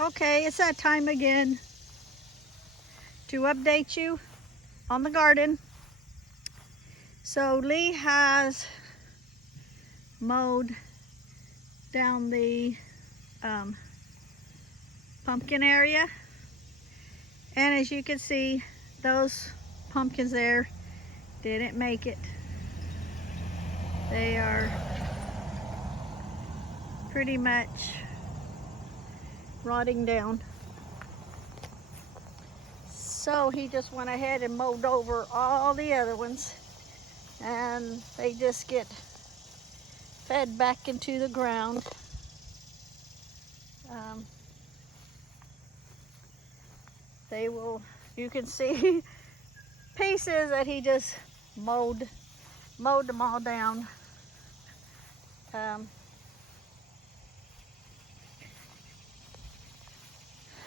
Okay, it's that time again to update you on the garden. So Lee has mowed down the pumpkin area, and as you can see, those pumpkins there didn't make it. They are pretty much rotting down. So he just went ahead and mowed over all the other ones, and they just get fed back into the ground. They will, you can see pieces that he just mowed them all down.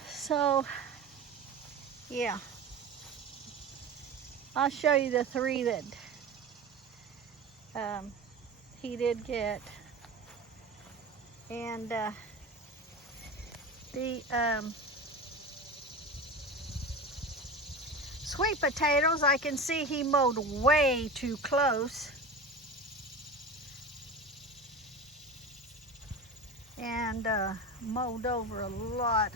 So yeah, I'll show you the three that he did get. And the sweet potatoes, I can see he mowed way too close. And mowed over a lot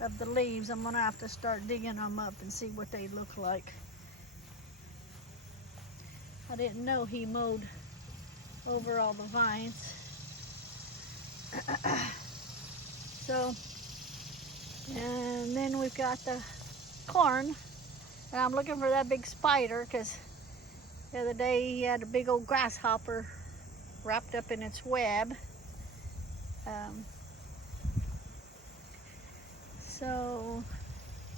of the leaves. I'm gonna have to start digging them up and see what they look like. I didn't know he mowed over all the vines. So, and then we've got the corn, and I'm looking for that big spider because the other day he had a big old grasshopper wrapped up in its web. So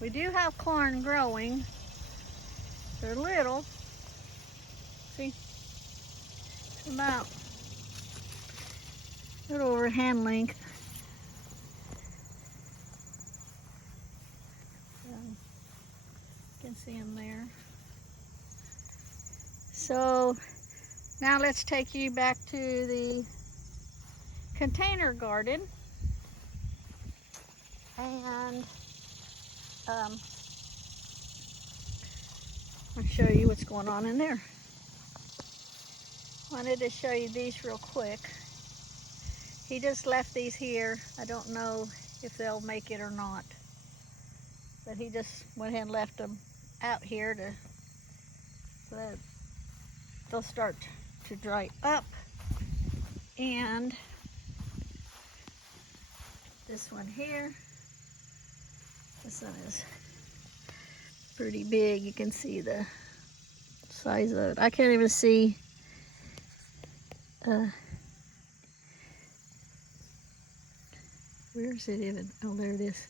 we do have corn growing. They're little. See, it's about a little over hand length. You can see them there. So now let's take you back to the container garden, and I'll show you what's going on in there. Wanted to show you these real quick. He just left these here. I don't know if they'll make it or not, but he just went ahead and left them out here so that they'll start to dry up. And this one here, this one is pretty big. You can see the size of it. I can't even see where is it even? Oh, there it is.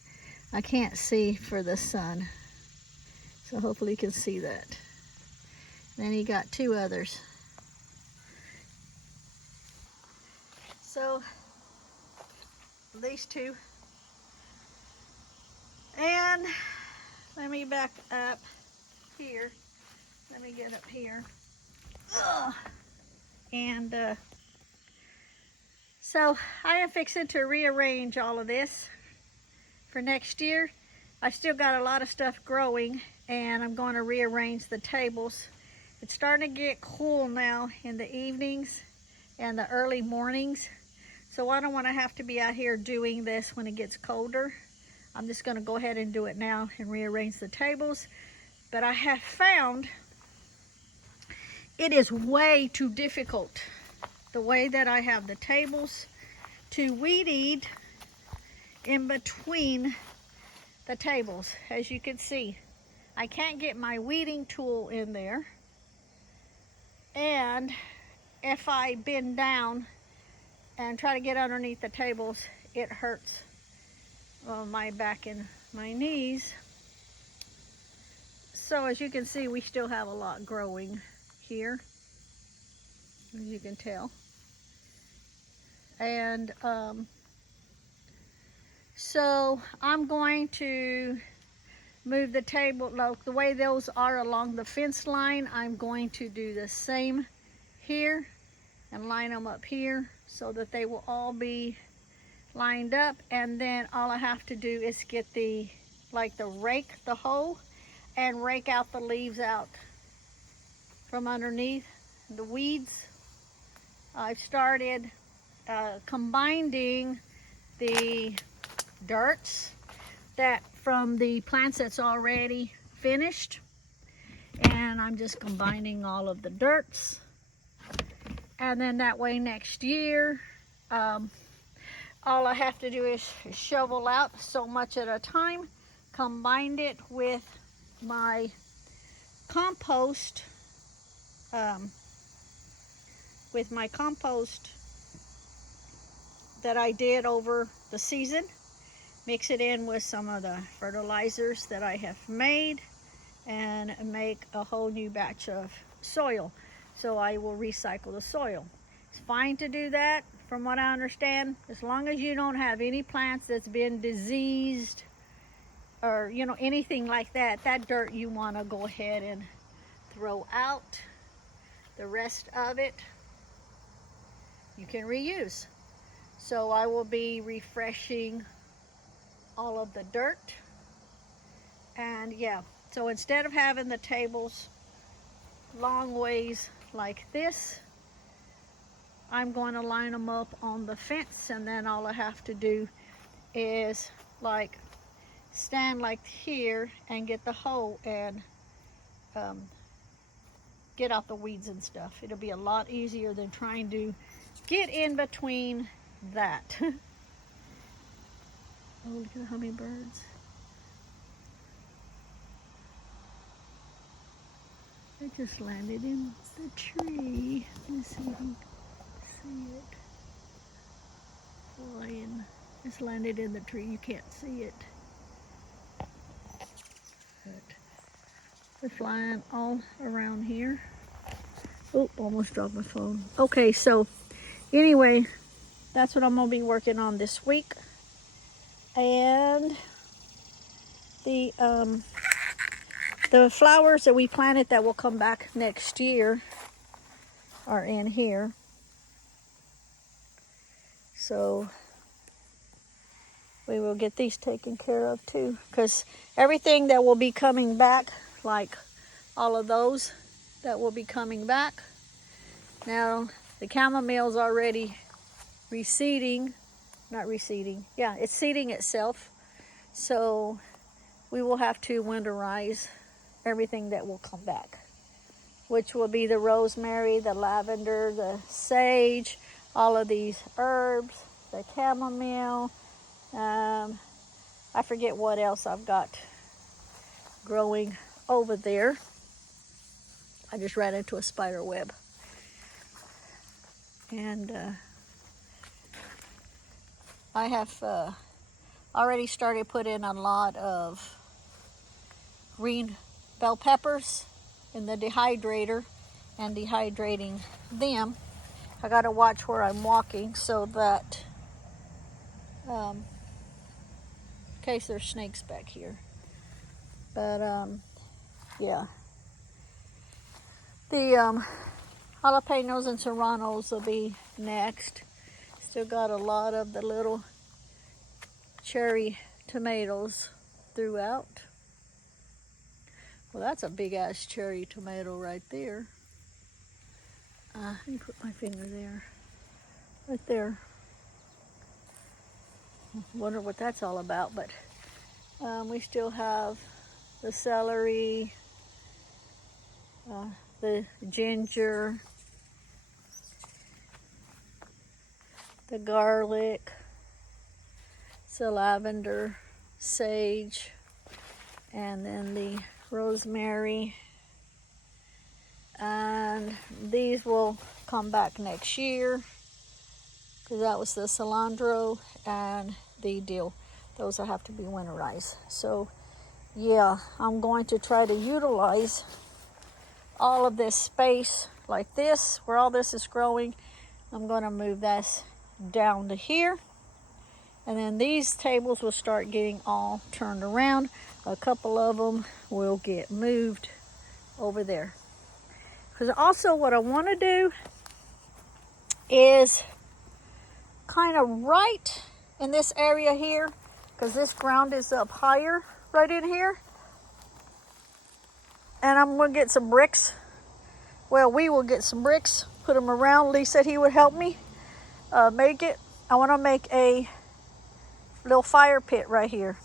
I can't see for the sun, so hopefully you can see that. Then he got two others. So these two. And let me back up here. Let me get up here. Ugh. And so I am fixing to rearrange all of this for next year. I still got a lot of stuff growing, and I'm going to rearrange the tables. It's starting to get cool now in the evenings and the early mornings, so I don't want to have to be out here doing this when it gets colder. I'm just going to go ahead and do it now and rearrange the tables. But I have found it is way too difficult the way that I have the tables to weed eat in between the tables. As you can see, I can't get my weeding tool in there, and if I bend down and try to get underneath the tables, it hurts my back and my knees. So as you can see, we still have a lot growing here, as you can tell. And so I'm going to move the table, look, the way those are along the fence line, I'm going to do the same here and line them up here so that they will all be lined up, and then all I have to do is get the rake, the hoe, and rake out the leaves out from underneath the weeds. I've started combining the dirts that from the plants that's already finished, and I'm just combining all of the dirts, and then that way next year all I have to do is shovel out so much at a time, combine it with my compost, that I did over the season, mix it in with some of the fertilizers that I have made, and make a whole new batch of soil. So I will recycle the soil. It's fine to do that, from what I understand, as long as you don't have any plants that's been diseased or anything like that. That dirt you want to go ahead and throw out. The rest of it you can reuse. So I will be refreshing all of the dirt. And yeah, so instead of having the tables long ways like this, I'm going to line them up on the fence, and then all I have to do is stand like here and get the hoe and get out the weeds and stuff. It'll be a lot easier than trying to get in between that. Oh, look at the hummingbirds. They just landed in the tree. Let's see if you can see it. Flying. Just landed in the tree. You can't see it. But they're flying all around here. Oh, almost dropped my phone. Okay, so anyway, that's what I'm going to be working on this week. And the flowers that we planted that will come back next year are in here. So we will get these taken care of too, because everything that will be coming back, like all of those that will be coming back. Now the chamomile's already reseeding, not reseeding, yeah, it's seeding itself. So we will have to winterize everything that will come back, which will be the rosemary, the lavender, the sage, all of these herbs, the chamomile. I forget what else I've got growing over there. I just ran into a spider web. And I have already started putting a lot of green bell peppers in the dehydrator and dehydrating them. I got to watch where I'm walking so that in case there's snakes back here. But yeah, the jalapenos and serranos will be next. Still got a lot of the little cherry tomatoes throughout. Well, that's a big ass cherry tomato right there. Let me put my finger there. Right there. Wonder what that's all about, but we still have the celery, the ginger, the garlic, the lavender, sage, and then the rosemary. And these will come back next year, because that was the cilantro and the dill. Those will have to be winterized. So yeah, I'm going to try to utilize all of this space like this, where all this is growing. I'm going to move this down to here, and then these tables will start getting all turned around. A couple of them will get moved over there. Because also what I want to do is kind of right in this area here, because this ground is up higher right in here. And I'm gonna get some bricks. Well, we will get some bricks, put them around. Lee said he would help me make it. I wanna make a little fire pit right here.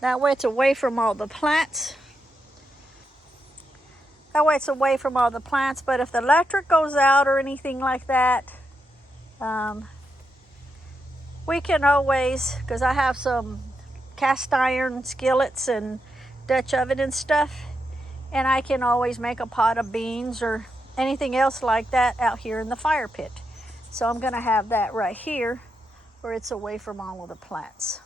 That way it's away from all the plants. That way it's away from all the plants, but if the electric goes out or anything like that, we can always, because I have some cast iron skillets and Dutch oven and stuff, and I can always make a pot of beans or anything else like that out here in the fire pit. So I'm gonna have that right here where it's away from all of the plants.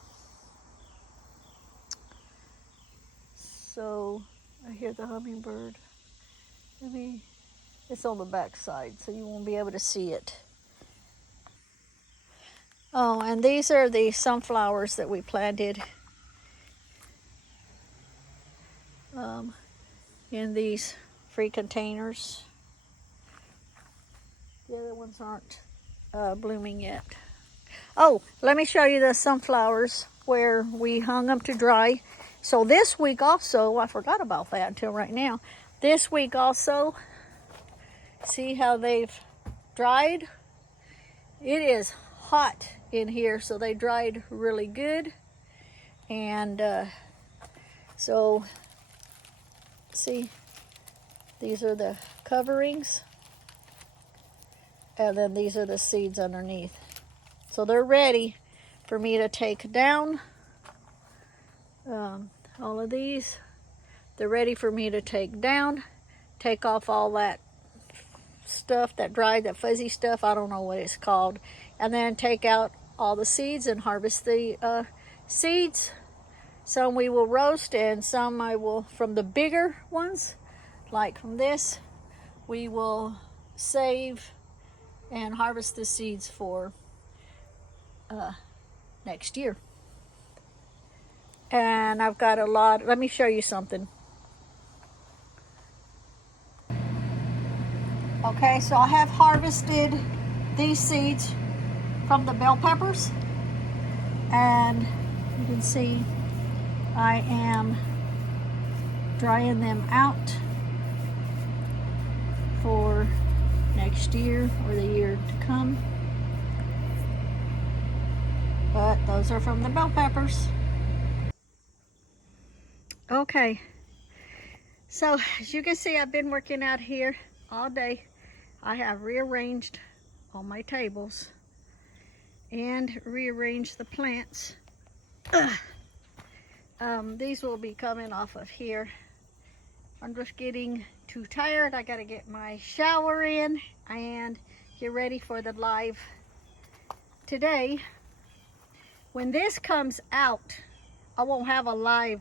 So I hear the hummingbird. Maybe it's on the back side, so you won't be able to see it. Oh, and these are the sunflowers that we planted in these free containers. The other ones aren't blooming yet. Oh, let me show you the sunflowers where we hung them to dry. So this week also, I forgot about that until right now. This week also, see how they've dried? It is hot in here, so they dried really good. And so, see, these are the coverings. And then these are the seeds underneath. So they're ready for me to take down. All of these, they're ready for me to take down. Take off all that stuff, that dried, that fuzzy stuff, I don't know what it's called. And then take out all the seeds and harvest the seeds. Some we will roast and some I will, from the bigger ones, like from this, we will save and harvest the seeds for next year. And I've got a lot, let me show you something. Okay, so I have harvested these seeds from the bell peppers, and you can see I am drying them out for next year or the year to come. But those are from the bell peppers. Okay, so as you can see, I've been working out here all day. I have rearranged all my tables and rearranged the plants. These will be coming off of here. I'm just getting too tired. I gotta get my shower in and get ready for the live today. When this comes out, I won't have a live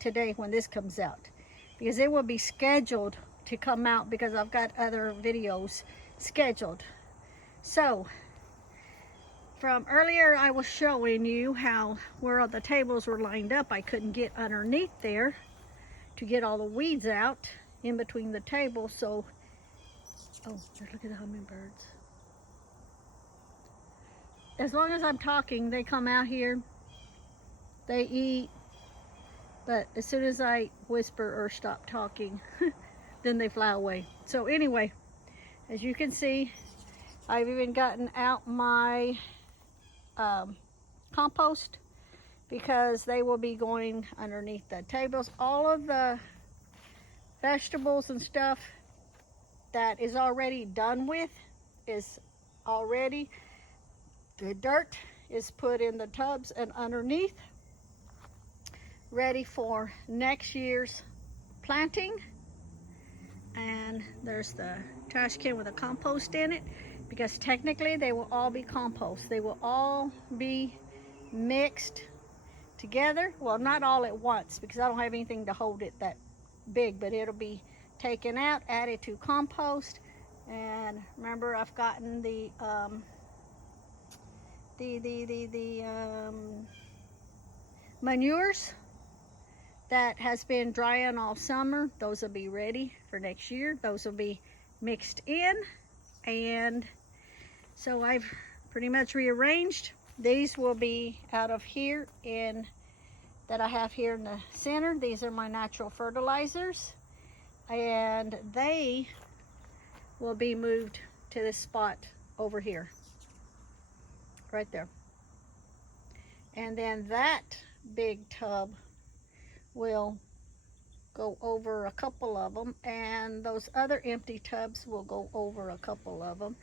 today when this comes out, because it will be scheduled to come out because I've got other videos scheduled. So from earlier, I was showing you how where all the tables were lined up, I couldn't get underneath there to get all the weeds out in between the tables. So, oh, look at the hummingbirds. As long as I'm talking, they come out here, they eat, but as soon as I whisper or stop talking, then they fly away. So anyway, as you can see, I've even gotten out my compost, because they will be going underneath the tables. All of the vegetables and stuff that is already done with is already, the dirt is put in the tubs and underneath, ready for next year's planting. And there's the trash can with a compost in it, because technically they will all be compost. They will all be mixed together. Well, not all at once, because I don't have anything to hold it that big, but it'll be taken out, added to compost. And remember, I've gotten the manures that has been drying all summer. Those will be ready for next year. Those will be mixed in. And so I've pretty much rearranged. These will be out of here that I have here in the center. These are my natural fertilizers, and they will be moved to this spot over here, right there. And then that big tub will go over a couple of them, and those other empty tubs will go over a couple of them,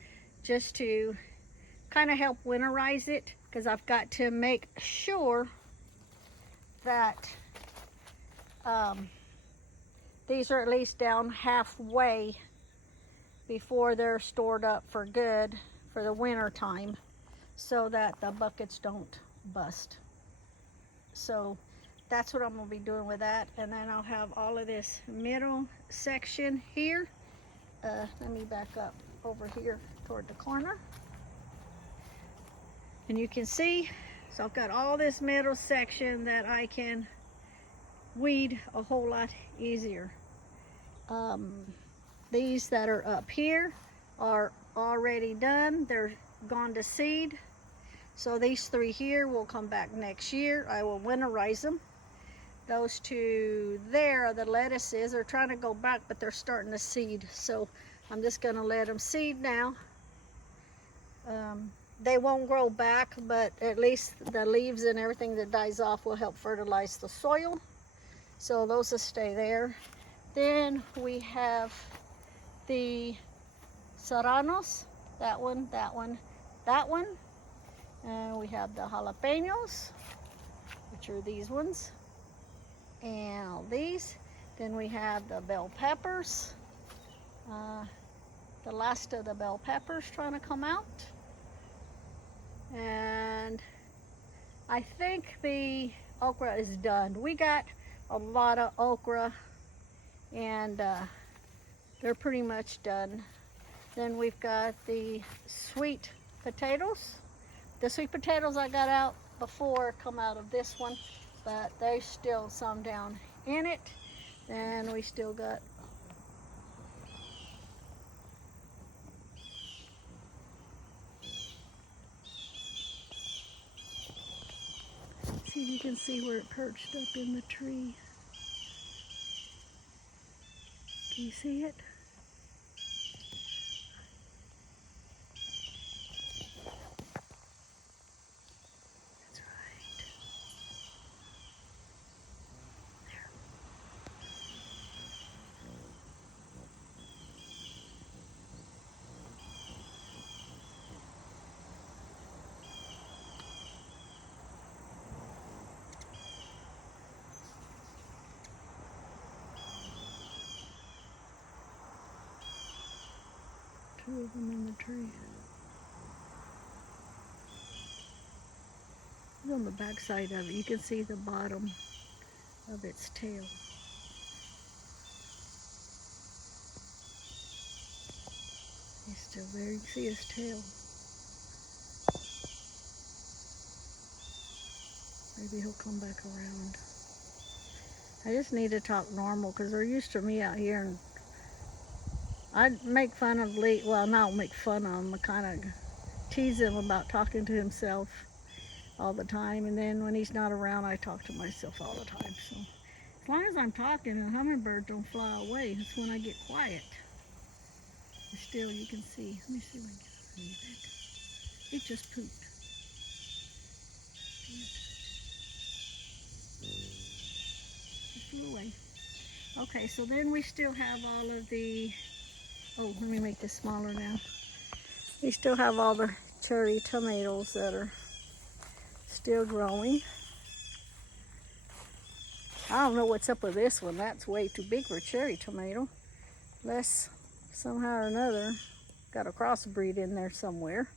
just to kind of help winterize it, because I've got to make sure that these are at least down halfway before they're stored up for good for the winter time, so that the buckets don't bust. So that's what I'm going to be doing with that. And then I'll have all of this middle section here. Let me back up over here toward the corner. And you can see, so I've got all this middle section that I can weed a whole lot easier. These that are up here are already done. They're gone to seed. So these 3 here will come back next year. I will winterize them. Those 2 there are the lettuces. They're trying to go back, but they're starting to seed. So I'm just going to let them seed now. They won't grow back, but at least the leaves and everything that dies off will help fertilize the soil. So those will stay there. Then we have the serranos. That one, that one, that one. And we have the jalapenos, which are these ones. And all these. Then we have the bell peppers. The last of the bell peppers trying to come out. And I think the okra is done. We got a lot of okra, and they're pretty much done. Then we've got the sweet potatoes. The sweet potatoes I got out before come out of this one, but there's still some down in it. Then we still got see if you can see where it perched up in the tree. Can you see it? That's right. There. Two of them in the tree. On the back side of it, you can see the bottom of its tail. He's still there. You can see his tail. Maybe he'll come back around. I just need to talk normal because they're used to me out here, and I'd make fun of Lee. Well, not make fun of him. I kind of tease him about talking to himself all the time, and then when he's not around, I talk to myself all the time. So as long as I'm talking and hummingbirds don't fly away, that's when I get quiet. But still, you can see. Let me see if I can get it. It just pooped. It flew away. Okay, so then we still have all of the, oh, let me make this smaller now. We still have all the cherry tomatoes that are still growing. I don't know what's up with this one. That's way too big for a cherry tomato. Unless somehow or another got a crossbreed in there somewhere.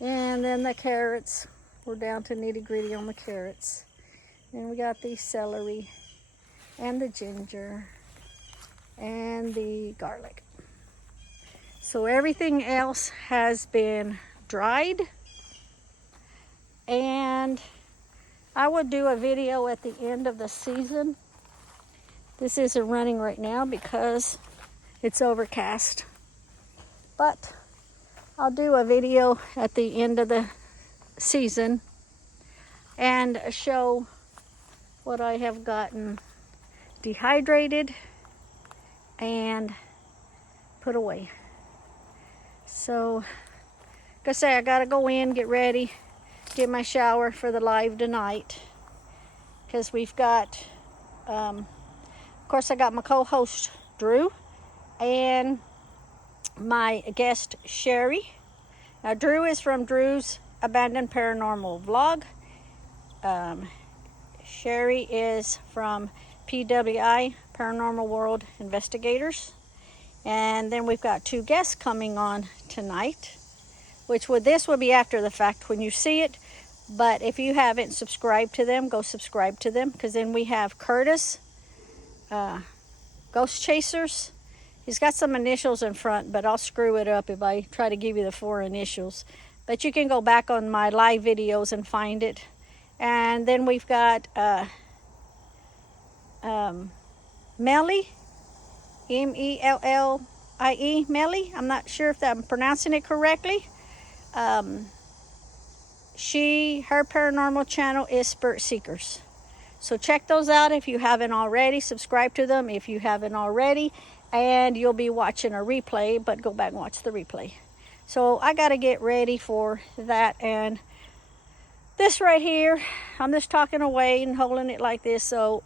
And then the carrots. We're down to nitty-gritty on the carrots. And we got the celery and the ginger and the garlic. So everything else has been dried. And I will do a video at the end of the season. This isn't running right now because it's overcast. But I'll do a video at the end of the season and show what I have gotten dehydrated and put away. So, like I say, I gotta go in, get ready, get my shower for the live tonight, because we've got, of course, I got my co-host Drew and my guest Sherry. Now, Drew is from Drew's Abandoned Paranormal Vlog. Sherry is from PWI, Paranormal World Investigators. And then we've got 2 guests coming on tonight, which this will be after the fact when you see it. But if you haven't subscribed to them, go subscribe to them, because then we have Curtis, Ghost Chasers. He's got some initials in front, but I'll screw it up if I try to give you the 4 initials. But you can go back on my live videos and find it. And then we've got Mellie, M-E-L-L-I-E, Mellie. I'm not sure if I'm pronouncing it correctly. Her paranormal channel is Spirit Seekers. So check those out if you haven't already. Subscribe to them if you haven't already. And you'll be watching a replay, but go back and watch the replay. So I got to get ready for that. And this right here, I'm just talking away and holding it like this. So,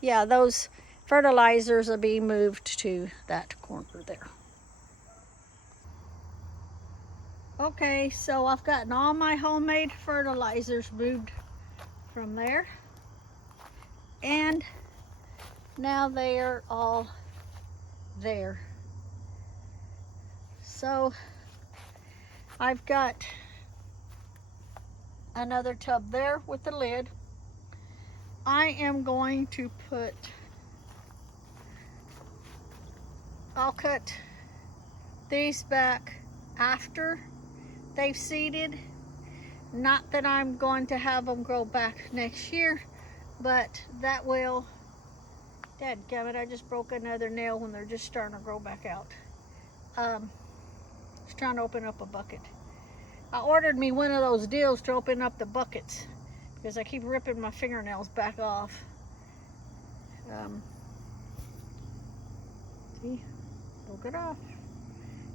yeah, those fertilizers will be moved to that corner there. Okay, so I've gotten all my homemade fertilizers moved from there. And now they are all there. So I've got another tub there with the lid. I am going to I'll cut these back after they've seeded. Not that I'm going to have them grow back next year, but that will, dadgummit, I just broke another nail when they're just starting to grow back out. Just trying to open up a bucket. I ordered me one of those deals to open up the buckets because I keep ripping my fingernails back off. See, broke it off.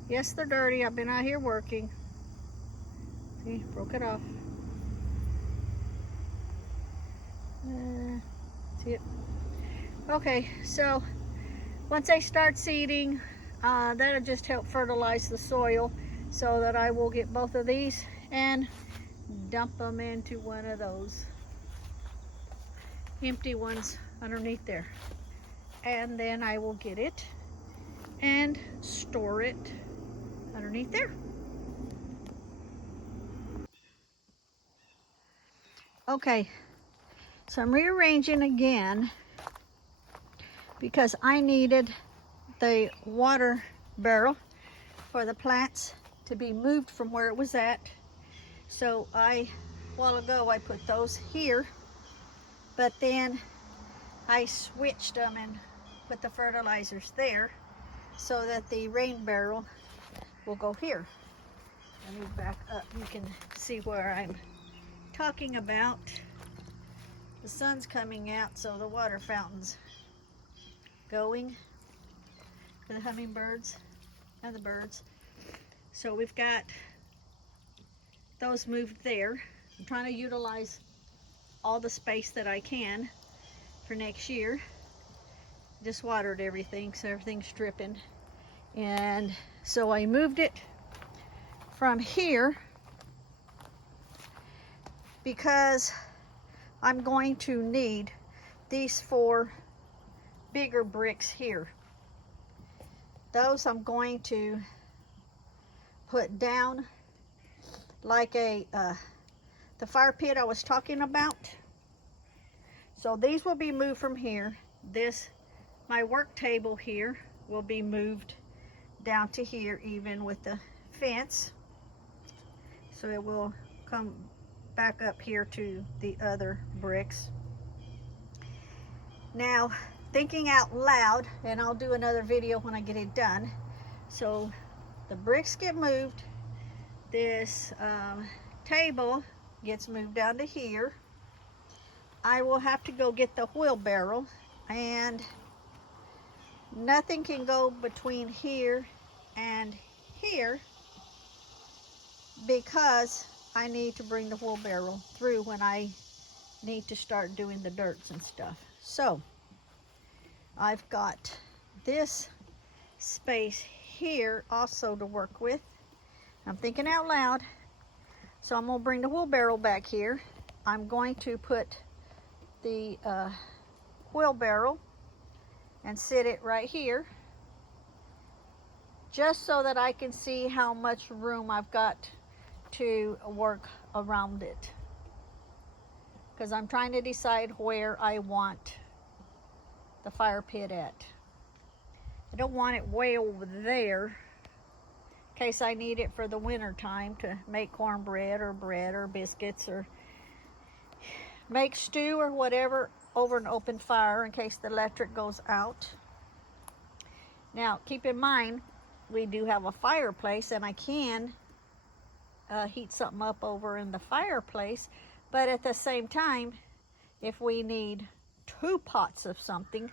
Yes, they're dirty. I've been out here working. See, broke it off. See it? Okay, so once I start seeding, that'll just help fertilize the soil, so that I will get both of these and dump them into one of those empty ones underneath there. And then I will get it and store it underneath there. Okay, so I'm rearranging again because I needed the water barrel for the plants to be moved from where it was at. So a while ago I put those here, but then I switched them and put the fertilizers there so that the rain barrel will go here. Let me back up, you can see where I'm talking about. The sun's coming out, so the water fountain's going for the hummingbirds and the birds. So we've got those moved there. I'm trying to utilize all the space that I can for next year. Just watered everything, so everything's dripping. And so I moved it from here because I'm going to need these 4 bigger bricks here. Those I'm going to put down like the fire pit I was talking about. So these will be moved from here. My work table here will be moved down to here, even with the fence. So it will come back up here to the other bricks. Now, thinking out loud, and I'll do another video when I get it done. So the bricks get moved. This table gets moved down to here, I will have to go get the wheelbarrow, and nothing can go between here and here because I need to bring the wheelbarrow through when I need to start doing the dirts and stuff. So I've got this space here also to work with. I'm thinking out loud. So I'm going to bring the wheelbarrow back here. I'm going to put the wheelbarrow and sit it right here, just so that I can see how much room I've got to work around it, because I'm trying to decide where I want the fire pit at. I don't want it way over there in case I need it for the winter time to make cornbread or bread or biscuits or make stew or whatever over an open fire in case the electric goes out. Now keep in mind, we do have a fireplace, and I can heat something up over in the fireplace, but at the same time, if we need 2 pots of something,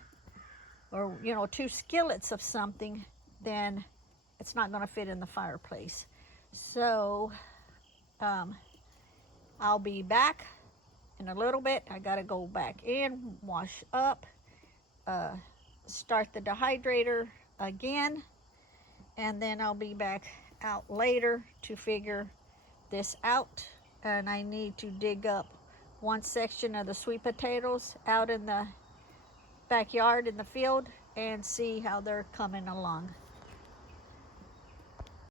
or 2 skillets of something, then it's not going to fit in the fireplace. So I'll be back in a little bit. I got to go back in, wash up, start the dehydrator again, and then I'll be back out later to figure this out. And I need to dig up one section of the sweet potatoes out in the backyard in the field and see how they're coming along.